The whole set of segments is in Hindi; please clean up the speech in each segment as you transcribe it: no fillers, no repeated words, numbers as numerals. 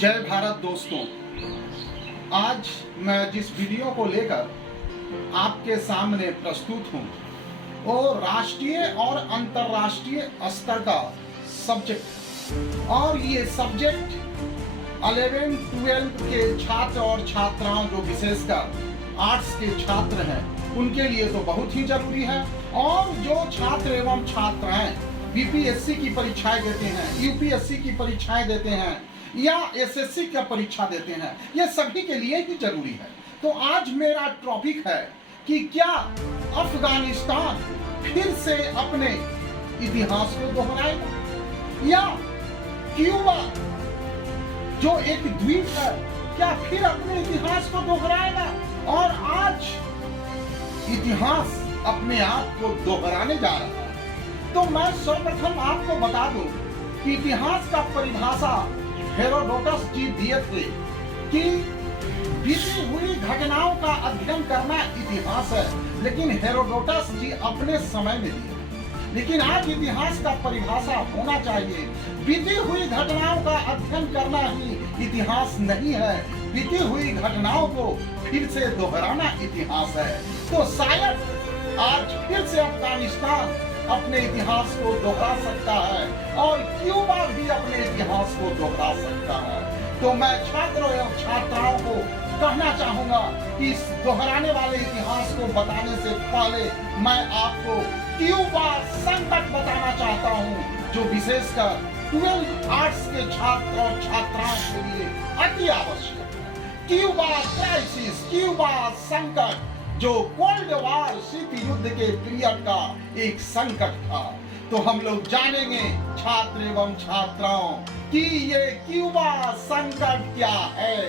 जय भारत दोस्तों। आज मैं जिस वीडियो को लेकर आपके सामने प्रस्तुत हूँ वो राष्ट्रीय और अंतर्राष्ट्रीय स्तर का सब्जेक्ट, और ये सब्जेक्ट 11-12 के छात्र और छात्राओं जो विशेषकर आर्ट्स के छात्र हैं उनके लिए तो बहुत ही जरूरी है। और जो छात्र एवं छात्राएं बीपीएससी की परीक्षाएं देते हैं, यूपीएससी की परीक्षाएं देते हैं या एसएससी का परीक्षा देते हैं, ये सभी के लिए ही जरूरी है। तो आज मेरा टॉपिक है कि क्या अफगानिस्तान फिर से अपने इतिहास को दोहराएगा या क्यूबा जो एक द्वीप है क्या फिर अपने इतिहास को दोहराएगा। और आज इतिहास अपने आप को दोहराने जा रहा है। तो मैं सर्वप्रथम आपको बता दूं कि इतिहास का परिभाषा हेरोडोटस जी दिए थे कि बीती हुई घटनाओं का अध्ययन करना इतिहास है, लेकिन हेरोडोटस जी अपने समय में दिए। लेकिन आज इतिहास का परिभाषा होना चाहिए, बीती हुई घटनाओं का अध्ययन करना ही इतिहास नहीं है, बीती हुई घटनाओं को फिर से दोहराना इतिहास है। तो शायद आज फिर से अफगानिस्तान अपने इतिहास को दोहरा सकता है और क्यूबा भी अपने इतिहास को दोहरा सकता है। तो मैं छात्रों एवं छात्राओं को कहना चाहूंगा कि इस दोहराने वाले इतिहास को बताने से पहले मैं आपको क्यूबा संकट बताना चाहता हूं, जो विशेषकर 12 आर्ट्स के छात्र और छात्राओं के लिए अति आवश्यक है। क्यूबा क्राइसिस, क्यूबा संकट, जो कोल्ड वार शीत युद्ध के पीरियड का एक संकट था। तो हम लोग जानेंगे छात्र एवं छात्राओं कि ये क्यूबा संकट क्या है।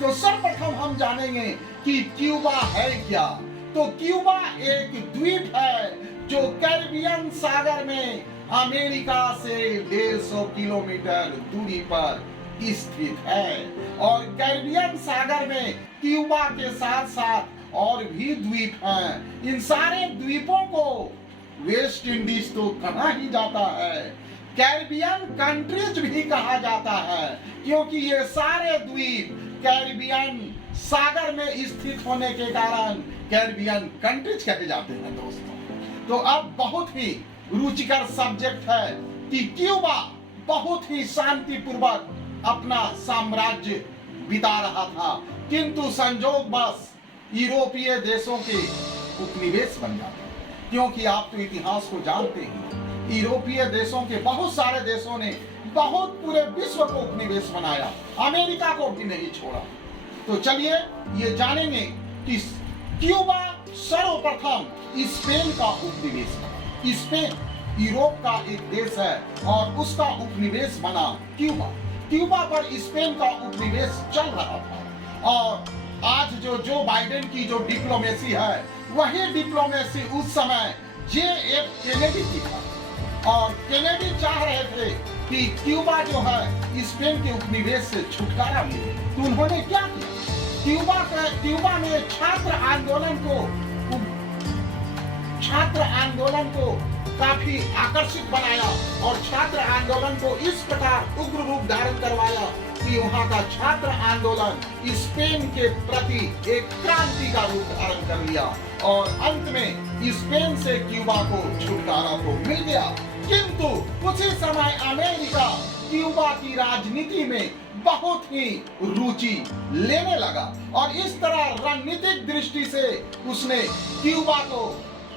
तो सर्वप्रथम हम जानेंगे कि क्यूबा है क्या। तो क्यूबा एक द्वीप है जो कैरिबियन सागर में अमेरिका से 150 किलोमीटर दूरी पर स्थित है। और कैरिबियन सागर में क्यूबा के साथ साथ और भी द्वीप हैं। इन सारे द्वीपों को वेस्ट इंडीज तो कहा ही जाता है, कैरिबियन कंट्रीज भी कहा जाता है, क्योंकि ये सारे द्वीप कैरिबियन सागर में स्थित होने के कारण कैरिबियन कंट्रीज कहे जाते हैं दोस्तों। तो अब बहुत ही रुचिकर सब्जेक्ट है कि क्यूबा बहुत ही शांतिपूर्वक अपना साम्राज्य बिता रहा था, किंतु संजोगवश यूरोपीय देशों के उपनिवेश बन जाते हैं। क्योंकि आप तो इतिहास को जानते हैं, यूरोपीय देशों के बहुत सारे देशों ने बहुत पूरे विश्व को उपनिवेश बनाया, अमेरिका को भी नहीं छोड़ा। तो चलिए ये जानेंगे कि क्यूबा सर्वप्रथम स्पेन का उपनिवेश बना। स्पेन यूरोप का एक देश है और उसका उपनिवेश बना क्यूबा। क्यूबा पर स्पेन का उपनिवेश चल रहा था। और आज जो बाइडेन की जो डिप्लोमेसी है वही डिप्लोमेसी उस समय JF केनेडी की था। और केनेडी चाह रहे थे कि क्यूबा जो है स्पेन के उपनिवेश से छुटकारा मिले। तो उन्होंने क्या किया, क्यूबा में छात्र आंदोलन को काफी आकर्षित बनाया और छात्र आंदोलन को इस प्रकार उग्र रूप धारण करवाया कि वहां का छात्र आंदोलन स्पेन के प्रति एक क्रांति का रूप धारण कर लिया और अंत में स्पेन से क्यूबा को छुटकारा तो मिल गया। किंतु उसी समय अमेरिका क्यूबा की राजनीति में बहुत ही रुचि लेने लगा और इस तरह रणनीतिक दृष्टि से उसने क्यूबा को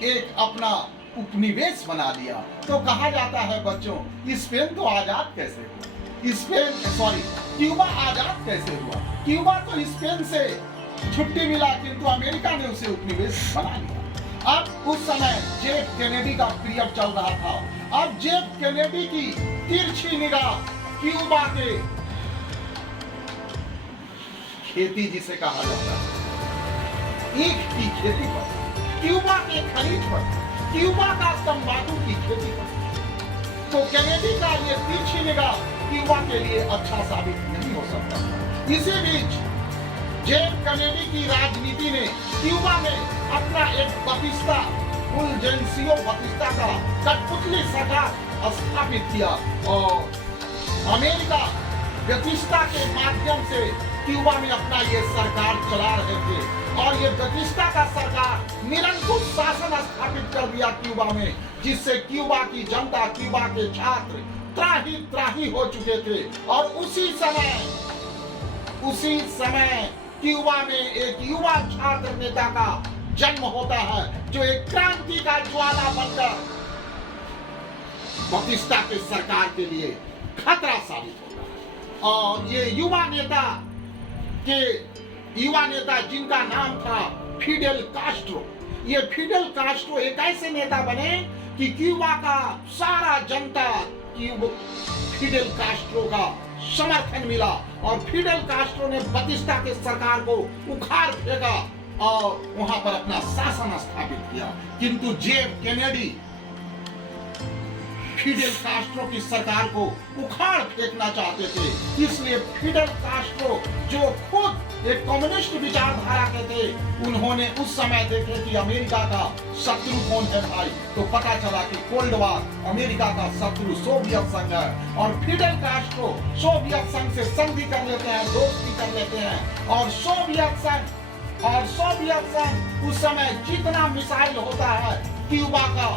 एक अपना उपनिवेश बना दिया। तो कहा जाता है बच्चों, स्पेन तो आजाद कैसे हुआ, क्यूबा आजाद कैसे हुआ। क्यूबा तो स्पेन से छुट्टी मिला, किंतु अमेरिका ने उसे उपनिवेश बना लिया। अब उस समय JF केनेडी का पीरियड चल रहा था। अब JF केनेडी की तिरछी निगाह क्यूबा के खेती जिसे कहा जाता है, ईख की खेती पर, क्यूबा के खनिज पर, क्यूबा का तंबाकू की खेती पर। तो केनेडी का ये तिरछी निगाह क्यूबा के लिए अच्छा साबित नहीं हो सकता। इसी बीच JF केनेडी की राजनीति ने क्यूबा में अपना एक बतिस्ता, फुलजेंसियो बतिस्ता का कठपुतली सरकार स्थापित किया और अमेरिका व्यतिष्ठता के माध्यम से क्यूबा में अपना ये सरकार चला रहे थे और ये व्यतिष्ठता का सरकार निरंकुश शासन स्थापित कर दिया क्यूबा में, जिससे क्यूबा की जनता, क्यूबा के छात्र त्राही त्राही हो चुके थे। और उसी समय क्यूबा में एक युवा छात्र नेता का जन्म होता है, जो एक क्रांति का ज्वाला बनकर बतिस्ता के सरकार के लिए खतरा साबित होता है। और ये युवा नेता जिनका नाम था फिडेल कास्ट्रो, ये फिडेल कास्ट्रो एक ऐसे नेता बने कि क्यूबा का सारा जनता फिडेल कास्ट्रो का समर्थन मिला और फिडेल कास्ट्रो ने बतिस्ता के सरकार को उखाड़ फेंका और वहां पर अपना शासन स्थापित किया। किंतु जेफ केनेडी फिडेल कास्ट्रो की सरकार को उखाड़ फेंकना चाहते थे, इसलिए फिडेल कास्ट्रो, जो खुद एक कम्युनिस्ट विचारधारा के थे, उन्होंने उस समय देखे कि अमेरिका का शत्रु कौन है भाई, तो पता चला कि कोल्ड वार अमेरिका का शत्रु सोवियत संघ है और फिडेल कास्ट्रो सोवियत संघ से संधि कर लेते हैं, दोस्ती कर लेते हैं। और सोवियत संघ उस समय जितना मिसाइल होता है क्यूबा का,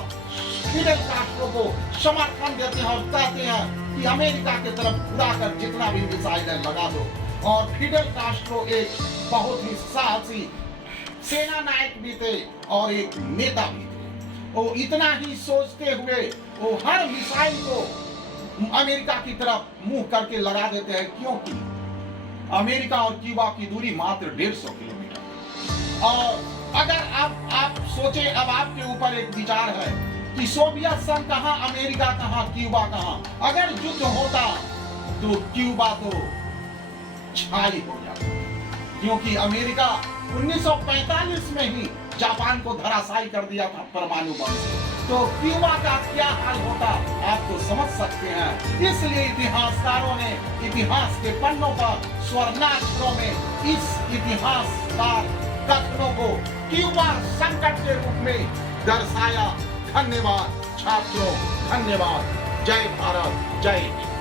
फिडेल कास्ट्रो को समर्थन देते हैं और कहते हैं कि अमेरिका की तरफ उड़ाकर जितना भी मिसाइल है लगा दो। और फिडेल कास्ट्रो एक बहुत ही साहसी सेना नायक भी थे और एक नेता भी थे। वो इतना ही सोचते हुए वो हर मिसाइल को अमेरिका की तरफ मुंह करके लगा देते हैं, क्योंकि अमेरिका और क्यूबा की दूरी मात्र 150 किलोमीटर। और अगर आप सोचे, अब आपके ऊपर एक विचार है कि सोवियत संघ कहां, अमेरिका कहां, क्यूबा कहां। अगर युद्ध होता तो क्यूबा तो छाई हो जाता, क्योंकि अमेरिका 1945 में ही जापान को धराशायी कर दिया था परमाणु बम से। तो क्यूबा का क्या हाल होता आप तो समझ सकते हैं। इसलिए इतिहासकारों ने इतिहास के पन्नों पर स्वर्णाक्षरों में इस इतिहासकार कथनों को क्यूबा संकट के रूप में दर्शाया। धन्यवाद छात्रों, धन्यवाद। जय भारत, जय हिंद।